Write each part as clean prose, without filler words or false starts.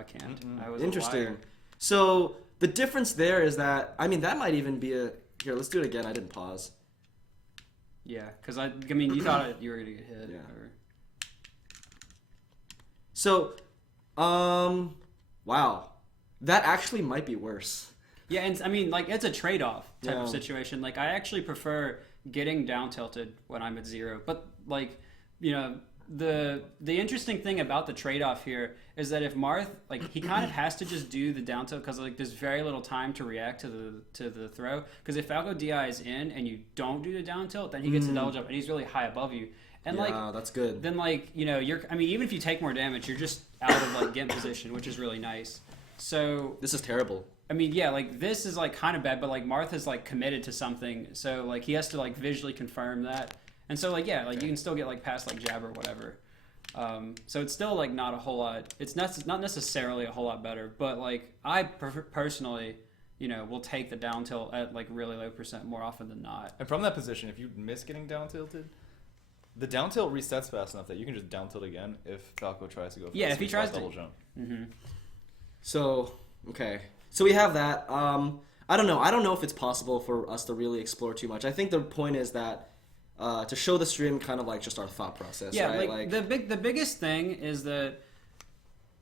I can't. Mm-mm. I was Interesting. A liar. So the difference there is that, I mean, that might even be a... Here, let's do it again. I didn't pause. Yeah, because I mean, you thought you were gonna get hit. Yeah. Or... So, wow. That actually might be worse. Yeah, and I mean, like, it's a trade-off type Yeah. of situation. Like, I actually prefer getting down tilted when I'm at 0. But, like, you know, the interesting thing about the trade-off here is that if Marth, like, he kind of has to just do the down tilt because, like, there's very little time to react to the throw. Because if Falco DI is in and you don't do the down tilt, then he gets a double jump and he's really high above you. And Yeah, that's good. Then, like, you know, I mean, even if you take more damage, you're just out of, like, Gimp position, which is really nice. So This is terrible. I mean, yeah, like, this is, like, kind of bad, but, like, Martha's, like, committed to something, so, like, he has to, like, visually confirm that. And so, like, yeah, like, you can still get, like, past, like, jab or whatever. So it's still, like, not a whole lot. It's not necessarily a whole lot better, but, like, I personally, you know, will take the down tilt at, like, really low percent more often than not. And from that position, if you miss getting down tilted, the down tilt resets fast enough that you can just down tilt again if Falco tries to go for Yeah, the if he sweet spot tries to- double jump. Mm-hmm. So, okay. So we have that. I don't know. I don't know if it's possible for us to really explore too much. I think the point is that to show the stream kind of like just our thought process. Yeah, right? like the biggest thing is that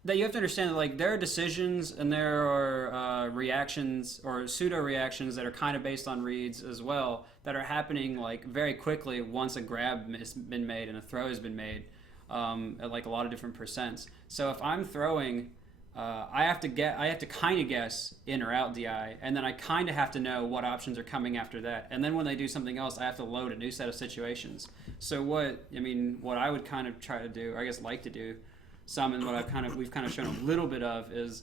you have to understand that, like, there are decisions and there are reactions or pseudo reactions that are kind of based on reads as well that are happening, like, very quickly once a grab has been made and a throw has been made at, like, a lot of different percents. So if I'm throwing, I have to kind of guess in or out DI, and then I kind of have to know what options are coming after that. And then when they do something else, I have to load a new set of situations. So what I would kind of try to do, or I guess like to do, some, and what we've kind of shown a little bit of, is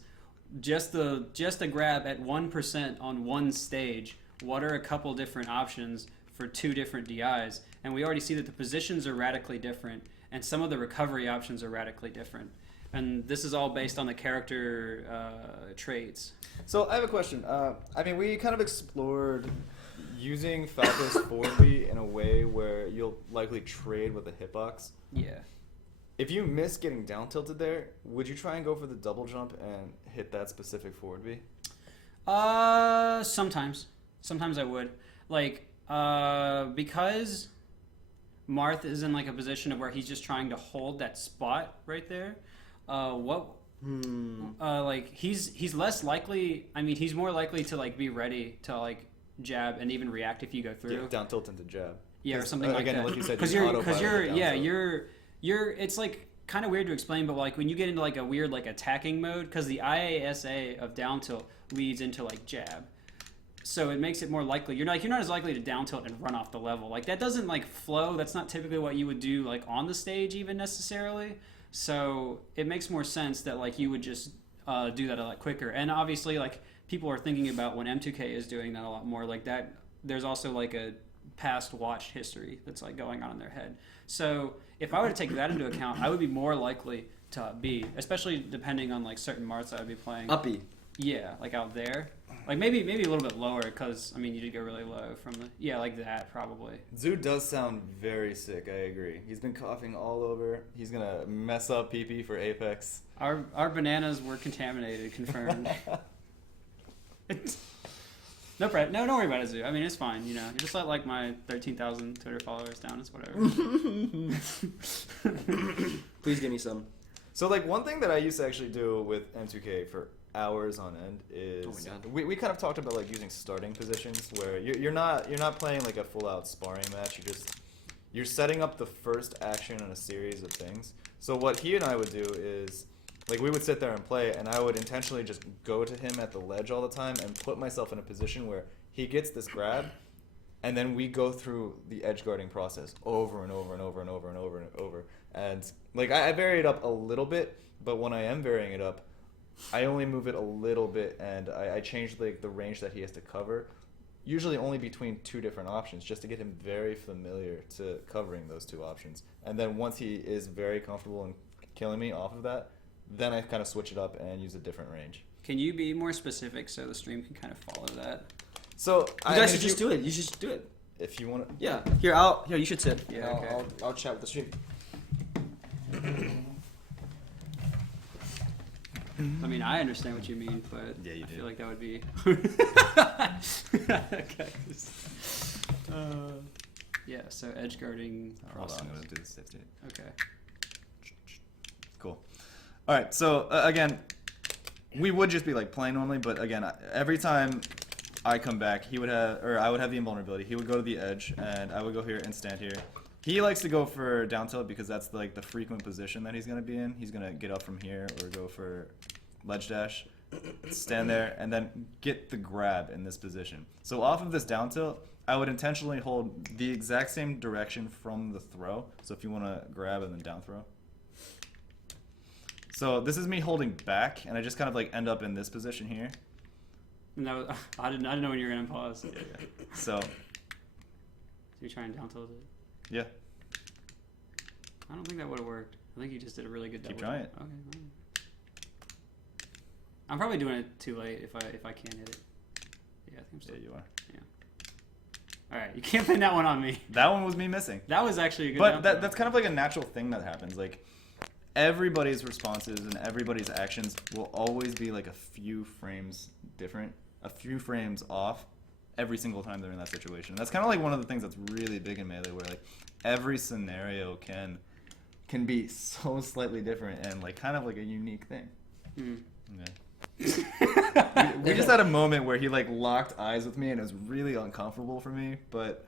just a grab at 1% on one stage. What are a couple different options for 2 different DIs? And we already see that the positions are radically different, and some of the recovery options are radically different. And this is all based on the character traits. So I have a question. I mean, we kind of explored using Falco's 4B in a way where you'll likely trade with a hitbox. Yeah. If you miss getting down tilted there, would you try and go for the double jump and hit that specific forward B? Sometimes I would, like, because Marth is in, like, a position of where he's just trying to hold that spot right there. Like, he's less likely. I mean, he's more likely to, like, be ready to, like, jab and even react if you go through. Yeah, down tilt into jab. Yeah, or something like again, that. like you said, because you're it's, like, kind of weird to explain, but, like, when you get into, like, a weird, like, attacking mode, because the IASA of down tilt leads into, like, jab, so it makes it more likely you're not as likely to down tilt and run off the level. Like, that doesn't, like, flow. That's not typically what you would do, like, on the stage even necessarily. So it makes more sense that, like, you would just do that a lot quicker. And obviously, like, people are thinking about when M2K is doing that a lot more, like that. There's also, like, a past watch history that's, like, going on in their head. So if I were to take that into account, I would be more likely to B, especially depending on, like, certain marts I would be playing. Up B. Yeah, like, out there. Like, maybe a little bit lower, because, I mean, you did go really low from the... Yeah, like that, probably. Zoo does sound very sick, I agree. He's been coughing all over. He's going to mess up PP for Apex. Our bananas were contaminated, confirmed. No, don't worry about it, Zoo. I mean, it's fine, you know. You just let, like, my 13,000 Twitter followers down. It's whatever. Please give me some. So, like, one thing that I used to actually do with M2K for hours on end is we kind of talked about, like, using starting positions where you're not playing, like, a full out sparring match. You're setting up the first action in a series of things. So what he and I would do is, like, we would sit there and play, and I would intentionally just go to him at the ledge all the time and put myself in a position where he gets this grab, and then we go through the edge guarding process over and over and over and over and over and over. And, like, I vary it up a little bit, but when I am varying it up, I only move it a little bit, and I change, like, the range that he has to cover, usually only between 2 different options, just to get him very familiar to covering those 2 options. And then once he is very comfortable in killing me off of that, then I kind of switch it up and use a different range. Can you be more specific so the stream can kind of follow that? So You guys should just do it. You should just do it. If you want to. Yeah. Here, you should sit. Yeah, okay. I'll chat with the stream. I mean, I understand what you mean, but Yeah, you I do. feel like that would be. Okay. Yeah. So edge guarding. Hold on, I'm process. gonna do the safe state. Okay. Cool. All right. So again, we would just be like playing normally, but again, every time I come back, he would have, or I would have the invulnerability. He would go to the edge, and I would go here and stand here. He likes to go for down tilt because that's like the frequent position that he's gonna be in. He's gonna get up from here or go for ledge dash, stand there, and then get the grab in this position. So off of this down tilt, I would intentionally hold the exact same direction from the throw. So if you want to grab and then down throw. So this is me holding back, and I just kind of like end up in this position here. No, I didn't know when you were gonna pause. Yeah. So So you're trying down tilt it. yeah, I don't think that would have worked. I think you just did a really good Keep double trying jump. Okay. All right. I'm probably doing it too late if I can't hit it. Yeah, I think I'm still. yeah, you are. All right, you can't pin that one on me. That one was me missing. That was actually a good. But down that, throw. that's kind of like a natural thing that happens. Like everybody's responses and everybody's actions will always be like a few frames different, a few frames off every single time they're in that situation. That's kind of like one of the things that's really big in Melee, where like every scenario can be so slightly different and like kind of like a unique thing. Hmm. Yeah. we just had a moment where he like locked eyes with me and it was really uncomfortable for me, but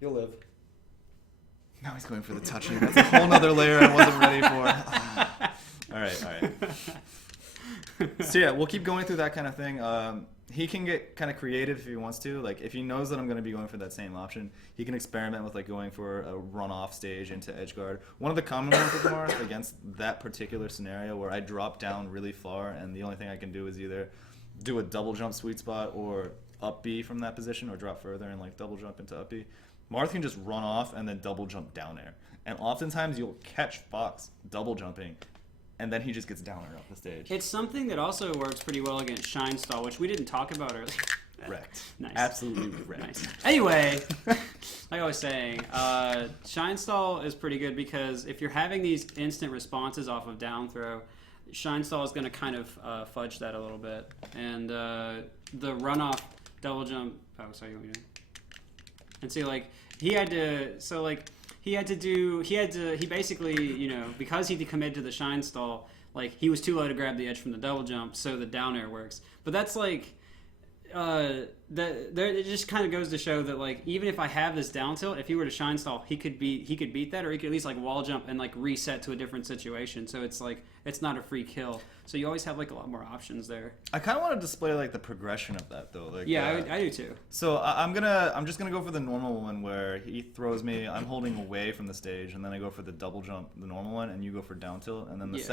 You'll live. now he's going for the touching. That's a whole nother layer I wasn't ready for. All right. So yeah, we'll keep going through that kind of thing. He can get kind of creative if he wants to. Like if he knows that I'm going to be going for that same option, he can experiment with like going for a run-off stage into edge guard. One of the common ones with Mars against that particular scenario where I drop down really far and the only thing I can do is either do a double jump sweet spot or up B from that position or drop further and like double jump into up B. Marth can just run off and then double jump down air. And oftentimes you'll catch Fox double jumping and then he just gets down air off the stage. It's something that also works pretty well against Shine Stall, which we didn't talk about earlier. Wrecked. Nice. Absolutely wrecked. Nice. Anyway, like I was saying, Shine Stall is pretty good because if you're having these instant responses off of down throw, Shine Stall is going to kind of fudge that a little bit. And the runoff double jump. Oh, sorry, you want me to? And see, like, he basically, you know, because he committed to the Shine Stall, like, he was too low to grab the edge from the double jump, so the down air works. But that's like, it just kind of goes to show that, like, even if I have this down tilt, if he were to Shine Stall, he could beat that, or he could at least like wall jump and like reset to a different situation. So it's like it's not a free kill. So you always have like a lot more options there. I kind of want to display like the progression of that though. Like, Yeah, I do too. So I'm just gonna go for the normal one where he throws me. I'm holding away from the stage, and then I go for the double jump, the normal one, and you go for down tilt, and then the Yeah.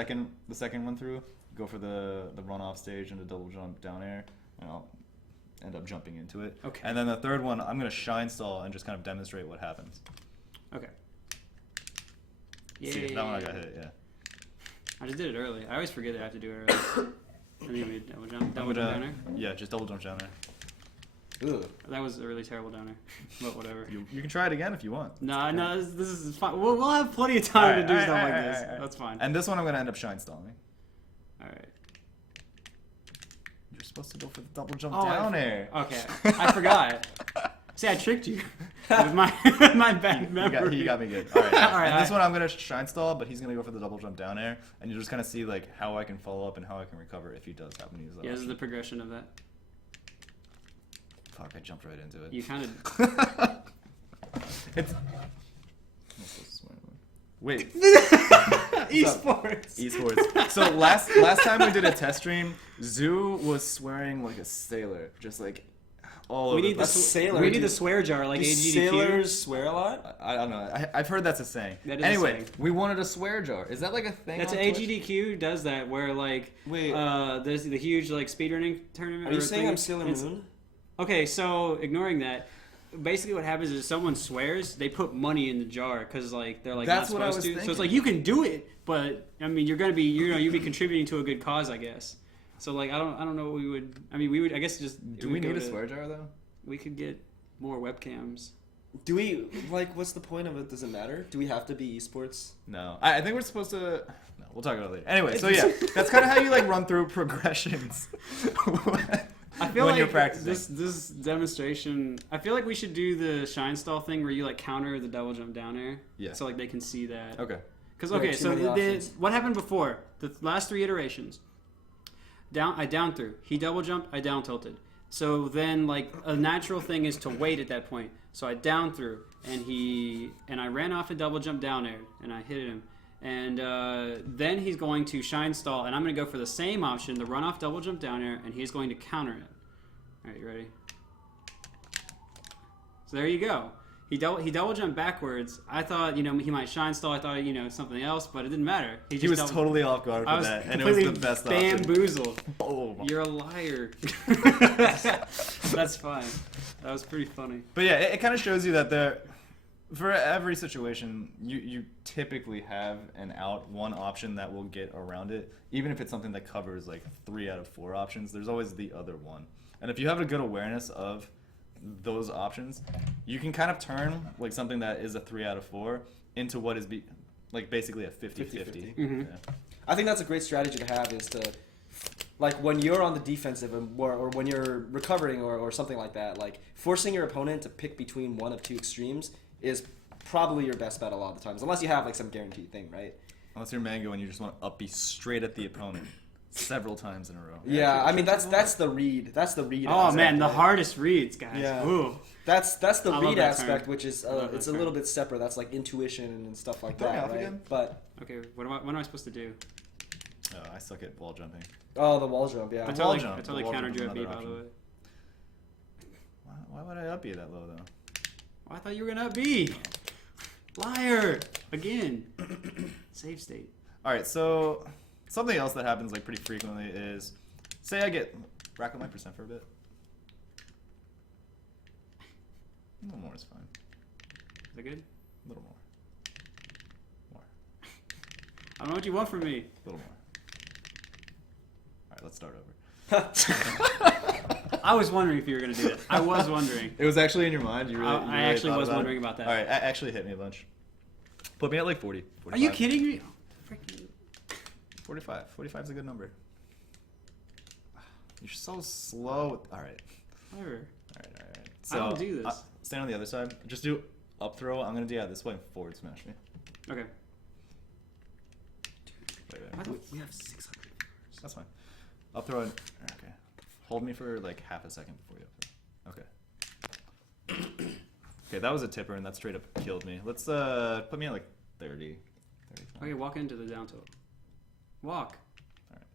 second one through, go for the run off stage and the double jump down air, and I'll end up jumping into it. Okay. And then the third one, I'm gonna shine stall and just kind of demonstrate what happens. Okay. See, that one I got hit. Yeah. I just did it early. I always forget that I have to do it early. And then we double jump down there. Yeah, just double jump down there. Ugh. That was a really terrible downer, but whatever. You can try it again if you want. No, this is fine. We'll have plenty of time to do stuff like this. That's fine. And this one I'm gonna end up shine stalling. All right. You're supposed to go for the double jump Oh, down air. Okay, I forgot. See, I tricked you with my bad memory. He got me good. All right. All right, And this all one I'm gonna shine stall, but he's gonna go for the double jump down air, and you'll just kind of see like how I can follow up and how I can recover if he does happen to use that. Yeah, this is option. the progression of that. Fuck! I jumped right into it. You kind of. It's. Wait. Esports. Esports. So last time we did a test stream, Zoo was swearing like a sailor, just like all over. We need the the sailor, We need dude. the swear jar like Do AGDQ. sailors swear a lot? I don't know. I've heard that's a saying. That is a anyway, saying. we wanted a swear jar. Is that like a thing? That's on Twitch? AGDQ does that where like Wait. there's the huge like speedrunning tournament. Are you or saying thing. I'm Sailor It's- Moon? Okay, so ignoring that, basically what happens is someone swears, they put money in the jar because like they're like That's not what I supposed was to. So it's thinking. like you can do it, but I mean you're gonna be you'd be contributing to a good cause, I guess. So like I don't know what we would. I mean we would I guess just. Do we need a swear jar though? We could get more webcams. Do we like? What's the point of it? Does it matter? Do we have to be esports? No, I think we're supposed to. No, we'll talk about it later. Anyway, so yeah, that's kind of how you like run through progressions. I feel when like you're practicing. this demonstration. I feel like we should do the shine stall thing where you like counter the double jump down air. Yeah. So like they can see that. Okay. Because There are okay, too so many options. what happened before the last 3 iterations? I down threw. He double jumped. I down tilted. So then like a natural thing is to wait at that point. So I down threw and I ran off a double jump down air and I hit him. And then he's going to shine stall, and I'm going to go for the same option, the run off double jump down air, and he's going to counter it. All right, you ready? So there you go. He double jumped backwards. I thought, he might shine stall. I thought, something else, but it didn't matter. He was totally off guard for that, and it was the best option. Bamboozled. Oh. You're a liar. That's fine. That was pretty funny. But yeah, it kind of shows you that for every situation, you typically have one option that will get around it. Even if it's something that covers like 3 out of 4 options, there's always the other one. And if you have a good awareness of those options, you can kind of turn like something that is a 3 out of 4 into what is basically a 50-50. Mm-hmm. Yeah. I think that's a great strategy to have, is to, like, when you're on the defensive or when you're recovering or something like that, like forcing your opponent to pick between one of 2 extremes is probably your best bet a lot of the times, unless you have like some guaranteed thing, right? Unless you're Mango and you just want to up B straight at the opponent several times in a row. Yeah, I mean that's the read. That's the read. Oh aspect, man, the right? hardest reads, guys. Yeah. Ooh. That's the I love read that aspect, term. which is I love it's that a little term. bit separate. That's like intuition and stuff like Throw me that, off right? again. But Okay, what am I supposed to do? Oh, I suck at wall jumping. oh, the wall jump, yeah. I Wall totally, jump. I totally Wall countered you jump at is B, by the another way. Why would I up B that low though? Oh, I thought you were gonna up B. Liar again. Save state. All right, so something else that happens like pretty frequently is, say I get rack up my percent for a bit. A little more is fine. Is that good? A little more. More. I don't know what you want from me. A little more. All right, let's start over. I was wondering if you were gonna do that. I was wondering. It was actually in your mind. You really. I actually was wondering about that. All right, actually hit me a bunch. Put me at like 40. 45. Are you kidding me? Oh, freaking. 45. 45 is a good number. You're so slow. All right. Whatever. All right. I don't do this. Stand on the other side. Just do up throw. I'm gonna do this way and forward smash me. Okay. Wait. We have 600. That's fine. Up throw. Okay. Hold me for like half a second before you up throw. Okay. Okay, that was a tipper and that straight up killed me. Let's put me at like 30. 35. Okay, walk into the down tilt. Walk. All right.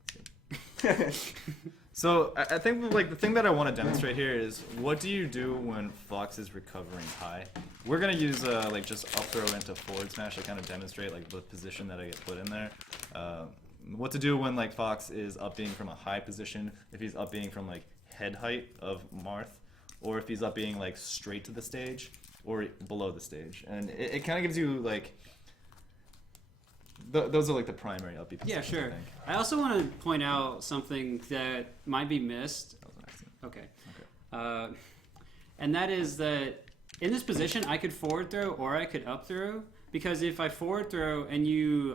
That's good. So I think like the thing that I want to demonstrate here is, what do you do when Fox is recovering high? We're gonna use like just up throw into forward smash to kind of demonstrate like the position that I get put in there. What to do when like Fox is up being from a high position, if he's up being from like head height of Marth, or if he's up being like straight to the stage or below the stage, and it kind of gives you like. Those are like the primary up B Yeah, positions, sure. I think. I also want to point out something that might be missed. That was an accident. Okay. And that is that in this position, I could forward throw or I could up throw, because if I forward throw and you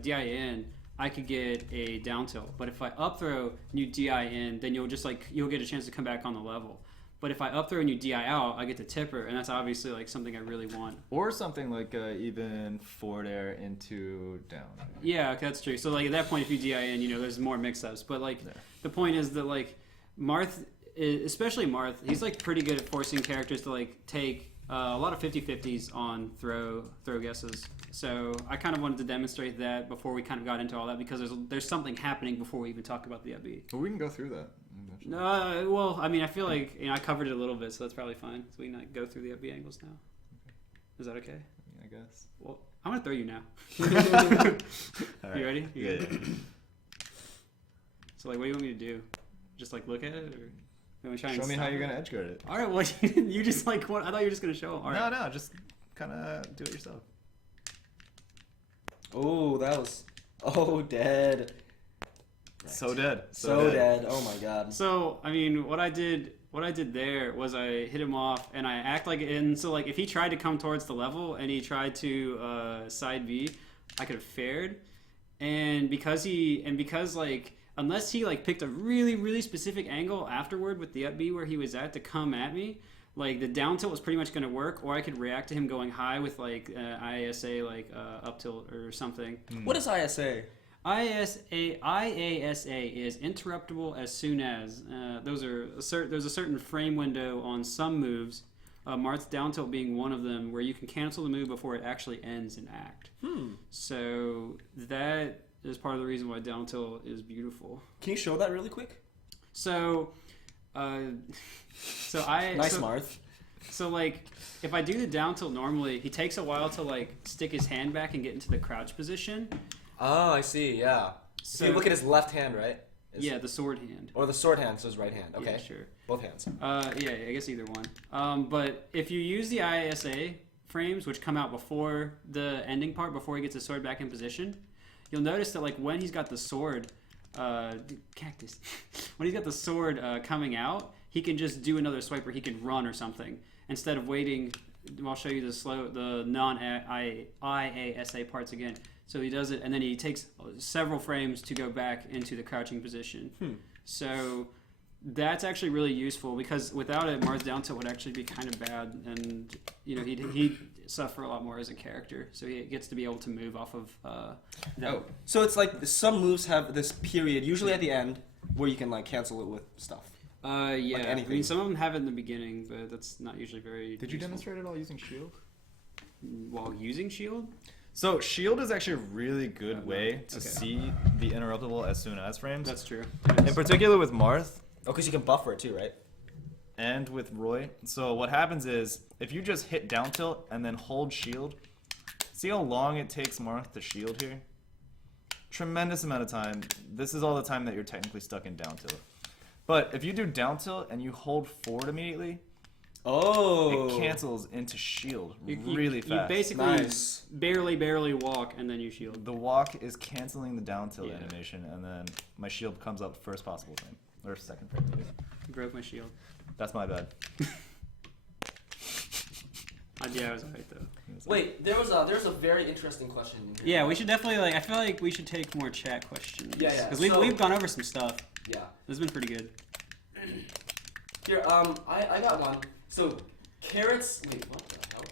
DI in, I could get a down tilt. But if I up throw and you DI in, then you'll get a chance to come back on the level. But if I up throw and you DI out, I get the tipper, and that's obviously like something I really want. Or something like even forward air into down. Yeah, okay, that's true. So like at that point, if you DI in, there's more mix-ups. But like the point is that like Marth, especially Marth, he's like pretty good at forcing characters to like take a lot of 50-50s on throw guesses. So I kind of wanted to demonstrate that before we kind of got into all that, because there's something happening before we even talk about the FB. Well, we can go through that. Well, I mean, I feel like I covered it a little bit, so that's probably fine. So we can like, go through the FB angles now. Is that okay? I guess. Well, I'm gonna throw you now. All right. You ready? Yeah. So like, what do you want me to do? Just like look at it, or you want me to try and Show me how stop you're it? gonna edge guard it. All right, well, you just like what? I thought you were just gonna show them. All right. No, just kind of do it yourself. Oh, that was dead. So dead. So dead. Oh my god. So I mean, what I did there was I hit him off, and I act like, and so like if he tried to come towards the level and he tried to side B, I could have fared, and because like unless he like picked a really specific angle afterward with the up B where he was at to come at me, like the down tilt was pretty much going to work, or I could react to him going high with like IASA like up tilt or something. What is ISA? IASA is interruptible as soon as. There's a certain frame window on some moves, Marth's down tilt being one of them, where you can cancel the move before it actually ends an act. So that is part of the reason why down tilt is beautiful. Can you show that really quick? So, Nice, Marth. So like, if I do the down tilt normally, he takes a while to like stick his hand back and get into the crouch position. Oh, I see. Yeah. So you look at his left hand, right? Yeah, the sword hand. Or the sword hand, so his right hand. Okay. Yeah, sure. Both hands. Yeah, I guess either one. But if you use the IASA frames, which come out before the ending part, before he gets his sword back in position, you'll notice that like when he's got the sword, cactus, when he's got the sword coming out, he can just do another swipe, or he can run or something instead of waiting. I'll show you the non-IASA parts again. So he does it, and then he takes several frames to go back into the crouching position. So that's actually really useful, because without it, Marth's down tilt would actually be kind of bad, and he'd suffer a lot more as a character. So he gets to be able to move off of that. Oh, so it's like some moves have this period, usually at the end, where you can like cancel it with stuff. Yeah. Like I mean, some of them have it in the beginning, but that's not usually very. Did you demonstrate it all using shield? While using shield? So shield is actually a really good way to see the interruptible as soon as frames. That's true. In particular with Marth. Oh, because you can buffer it too, right? And with Roy. So what happens is, if you just hit down tilt and then hold shield, see how long it takes Marth to shield here? Tremendous amount of time. This is all the time that you're technically stuck in down tilt. But if you do down tilt and you hold forward immediately, it cancels into shield really fast. You basically barely walk, and then you shield. The walk is canceling the down tilt animation, and then my shield comes up first possible frame. Or second frame, maybe. You broke my shield. That's my bad. Yeah, I was right though. Wait, there's a very interesting question here. Yeah, we should definitely I feel like we should take more chat questions. Yeah. Because we've gone over some stuff. Yeah. This has been pretty good. Here, I got one. So, carrots. Wait, what the hell?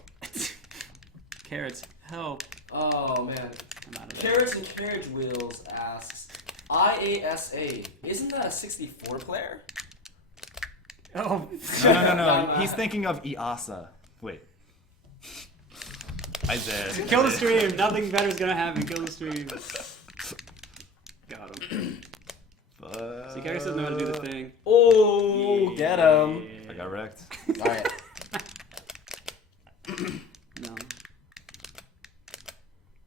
Carrots, help. Oh man. I'm out of there. Carrots and Carriage Wheels asks, IASA, isn't that a 64 player? Oh. No. He's thinking of Iasa. Wait. Isaiah. Kill the stream. Nothing better is gonna happen. Kill the stream. Got him. See, Cactus doesn't know how to do the thing. Oh, get him. I got wrecked. All right. No.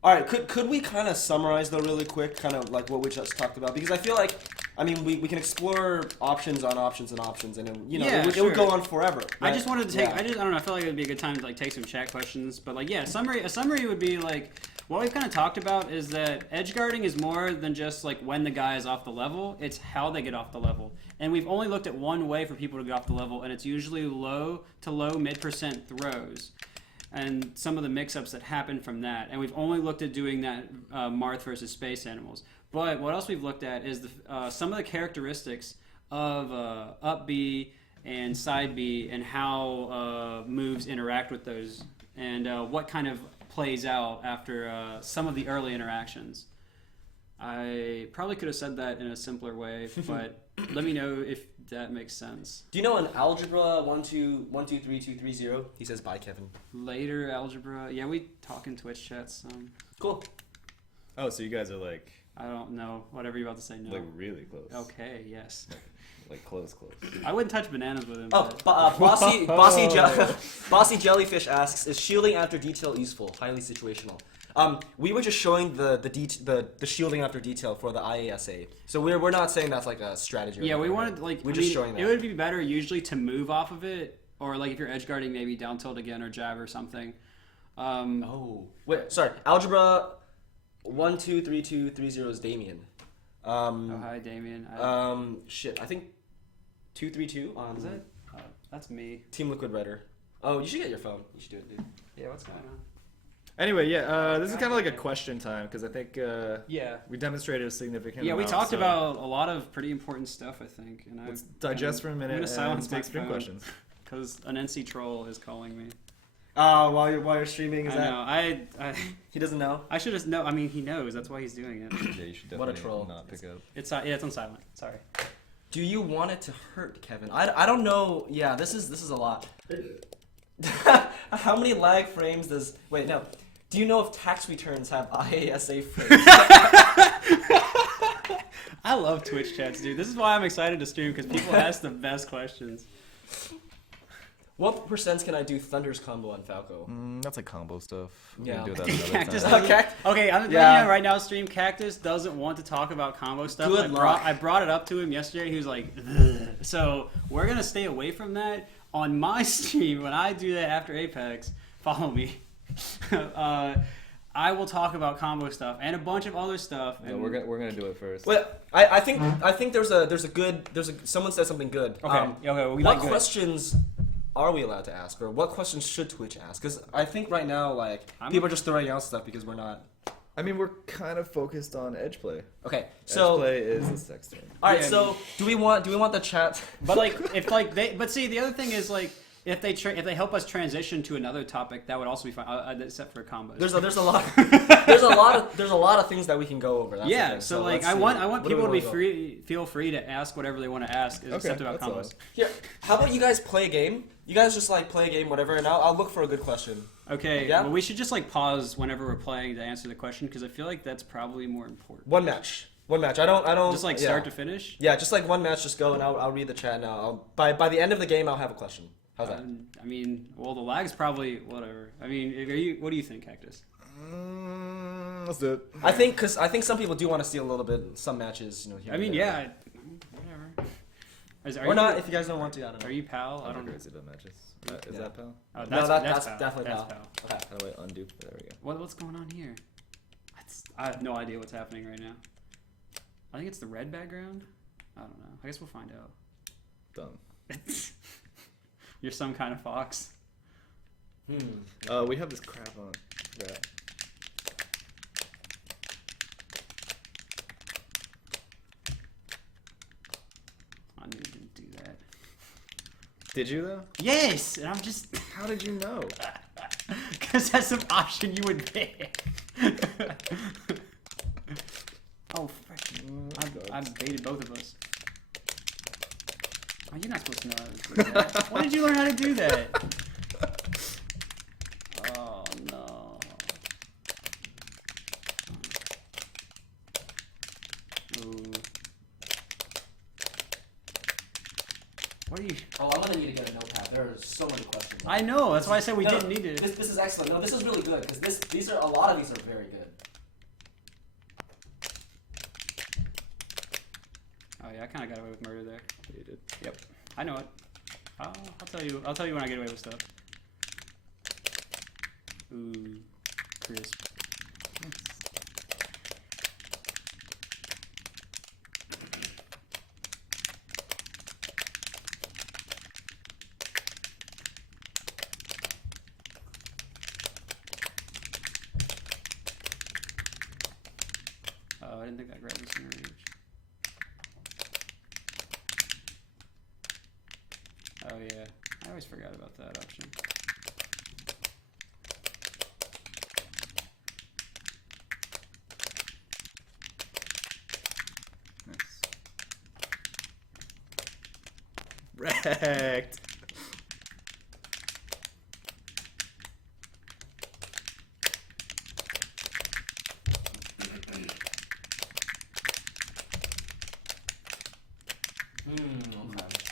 All right. Could we kind of summarize though, really quick, kind of like what we just talked about? Because I feel like, I mean, we can explore options on options and options, and it would go on forever. Right? I just wanted to take. I don't know. I feel like it would be a good time to like take some chat questions. But like, yeah, a summary would be like, what we've kind of talked about is that edge guarding is more than just like when the guy is off the level. It's how they get off the level. And we've only looked at one way for people to get off the level, and it's usually low to low mid% throws, and some of the mix-ups that happen from that. And we've only looked at doing that Marth versus Space Animals. But what else we've looked at is some of the characteristics of up B and side B, and how moves interact with those, and what kind of plays out after some of the early interactions. I probably could have said that in a simpler way, but let me know if that makes sense. Do you know an algebra 123230? He says bye, Kevin. Later algebra. Yeah, we talk in Twitch chats. Cool. Oh, so you guys are like... I don't know. Whatever you're about to say, no. Like really close. Okay, yes. Like close. I wouldn't touch bananas with him. Oh, Bossy Jellyfish asks, is shielding after detail useful? Highly situational. We were just showing the shielding after detail for the IASA. So we're not saying that's like a strategy. Yeah, we wanted we're just showing that. It would be better usually to move off of it, or like if you're edge guarding, maybe down tilt again or jab or something. Wait, sorry. Algebra 123230 is Damien. Oh, hi, Damien. Shit, I think 232 on. Is it? Oh, that's me. Team Liquid Writer. Oh, you should get your phone. You should do it, dude. Yeah, what's going on? Anyway, yeah, this is kind of like a question time because I think Yeah. we demonstrated a significant. Yeah, we amount, talked so about a lot lot of pretty important stuff, I think. And let's digest for a minute I'm gonna silence and my take stream phone questions. because an NC troll is calling me. While you're streaming, is I that? know. He doesn't know. I should have. No, I mean he knows. That's why he's doing it. Yeah, you should What a definitely troll. not pick up. It's on silent. Sorry. Do you want it to hurt, Kevin? I don't know. Yeah, this is a lot. How many lag frames does? Wait, no. Do you know if tax returns have IASA frames? I love Twitch chats, dude. This is why I'm excited to stream because people ask the best questions. What percents can I do Thunder's combo on Falco? That's like combo stuff. We Yeah. can do that another Cactus time. Okay. Okay, I'm Yeah. right now. Stream Cactus doesn't want to talk about combo stuff. Good luck. I brought it up to him yesterday. He was like, ugh. So we're gonna stay away from that on my stream when I do that after Apex. Follow me. I will talk about combo stuff and a bunch of other stuff. No, And we're gonna do it first. Well, I think someone said something good. Okay, okay. We what like good. questions are we allowed to ask, or what questions should Twitch ask? Because I think right now, like, I'm- people are just throwing out stuff because we're not. I mean, we're kind of focused on edge play. Okay, Edge so play is the sex term. all right, Yeah, so do we want the chat? But like, if like they, but see, the other thing is like, if they help us transition to another topic, that would also be fine. Except for combos. There's a lot there's a lot of things that we can go over. That's the Yeah, thing. so like let's I see. want What do people to we be wanna go? feel free to ask whatever they want to ask, except about that's all. combos. Here, how about you guys play a game? You guys just like play a game, whatever, and I'll look for a good question. Okay, Yeah? well we should just like pause whenever we're playing to answer the question because I feel like that's probably more important. One match. I don't Just like start to finish. Yeah, just like one match, just go and I'll read the chat now. By the end of the game, I'll have a question. How's that? I mean, well the lag's probably whatever. I mean, what do you think, Cactus? Let's do it. I think some people do want to see a little bit some matches, you know. Here I and mean, there. yeah, whatever. Or not if you guys don't want to. I don't know. Are you pal? I I don't know. don't see the matches. Is Yeah. that pal? Oh, No, that's pal. definitely that's pal. pal. Okay. How do I undo? There we go. What's going on here? I have no idea what's happening right now. I think it's the red background. I don't know. I guess we'll find out. Done. You're some kind of fox. We have this crap on. Right. I knew you didn't do that. Did you though? Yes, and I'm just How did you know? because that's an option you would pick. Oh, frick. I've baited both of us. Oh, you're not supposed to know how to do that. When did you learn how to do that? Oh, no. Ooh. What are you... Oh, I'm gonna need to get a notepad. There are so many questions. I know, that's why I said we No, didn't need it. This is excellent. No, this is really good because a lot of these are very good. Oh yeah, I kind of got away with murder there. You did. Yep, I know it. I'll tell you. I'll tell you when I get away with stuff. Ooh, crisp. Oh, I didn't think that grab was in reach. Oh yeah, I always forgot about that option. Nice. Wrecked. Okay.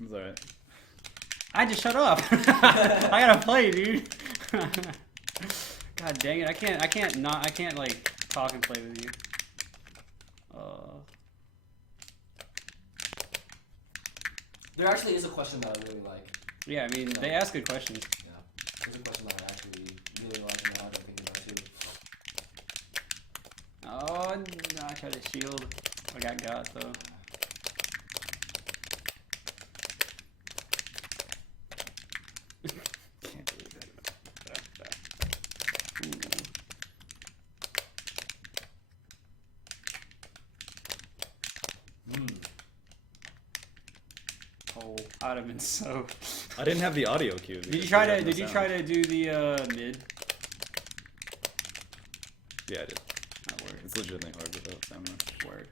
It's alright. I just shut up. I gotta play, dude. God dang it! I can't like talk and play with you. There actually is a question that I really like. Yeah, I mean, they ask good questions. Yeah. There's a question that I actually really like and that I've been thinking about too. Oh, no, I tried to shield. I got though. Can't believe it. Oh, I'd have been so. I didn't have the audio cue. Did you try to? Did you try to do the mid? Yeah, I did. That worked. It's legitimately hard without stamina. Word.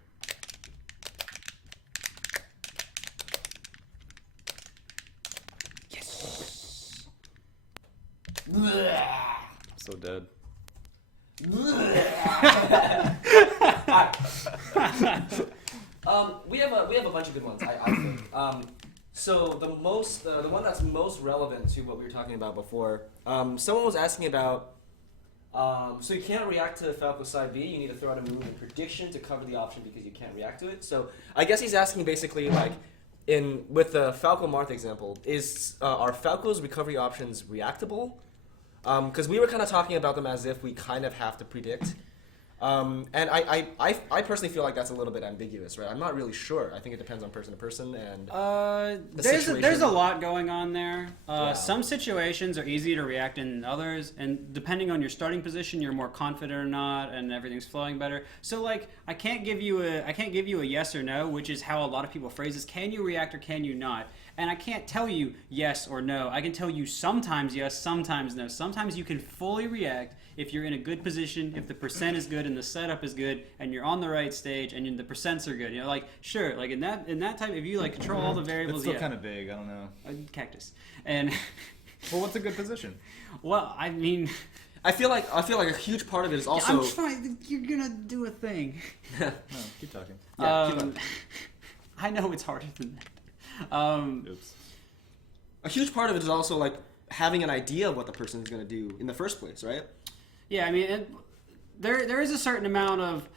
Yes. So dead. We have a bunch of good ones. I think. So the one that's most relevant to what we were talking about before. Someone was asking about. So you can't react to Falco side B. You need to throw out a move in prediction to cover the option because you can't react to it. So I guess he's asking basically like, with the Falco Marth example, are Falco's recovery options reactable? Because we were kind of talking about them as if we kind of have to predict. And I personally feel like that's a little bit ambiguous, right? I'm not really sure. I think it depends on person to person and There's a lot going on there. Yeah. Some situations are easier to react in others, and depending on your starting position, you're more confident or not, and everything's flowing better. So like, I can't give you a yes or no, which is how a lot of people phrase this. Can you react or can you not? And I can't tell you yes or no. I can tell you sometimes yes, sometimes no. Sometimes you can fully react if you're in a good position, if the percent is good and the setup is good, and you're on the right stage and the percents are good. You know, like sure, like in that type, if you like control all the variables, It's still kind of vague. I don't know. Cactus. And Well, what's a good position? well, I mean, I feel like a huge part of it is also. I'm trying. You're gonna do a thing. No, keep talking. Yeah, keep on. I know it's harder than that. Oops. A huge part of it is also like having an idea of what the person is going to do in the first place, right? Yeah, I mean, there is a certain amount of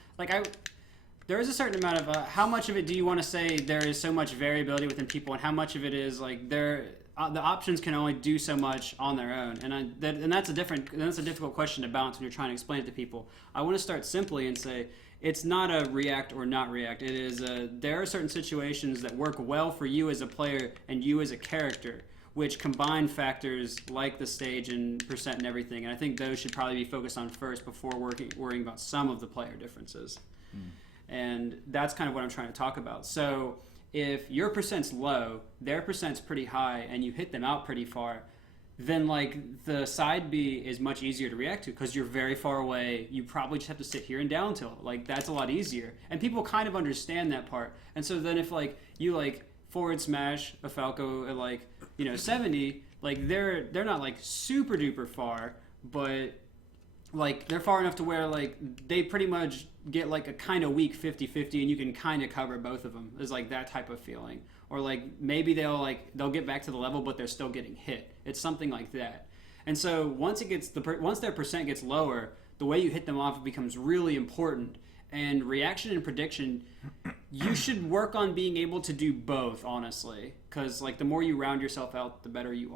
there is a certain amount of how much of it do you want to say there is so much variability within people, and how much of it is like the options can only do so much on their own, and that's a difficult question to balance when you're trying to explain it to people. I want to start simply and say it's not a react or not react. It is there are certain situations that work well for you as a player and you as a character, which combine factors like the stage and percent and everything. And I think those should probably be focused on first before worrying about some of the player differences. And that's kind of what I'm trying to talk about. So if your percent's low, their percent's pretty high, and you hit them out pretty far, then like the side B is much easier to react to because you're very far away. You probably just have to sit here and down tilt. Like that's a lot easier. And people kind of understand that part. And so then if like you like forward smash a Falco at like, 70, like they're not like super duper far, but like they're far enough to where like they pretty much get like a kind of weak 50-50 and you can kind of cover both of them. It's like that type of feeling. Or like maybe they'll get back to the level but they're still getting hit. It's something like that. And so once their percent gets lower, the way you hit them off becomes really important. And reaction and prediction, you should work on being able to do both, honestly, because like the more you round yourself out, the better you are.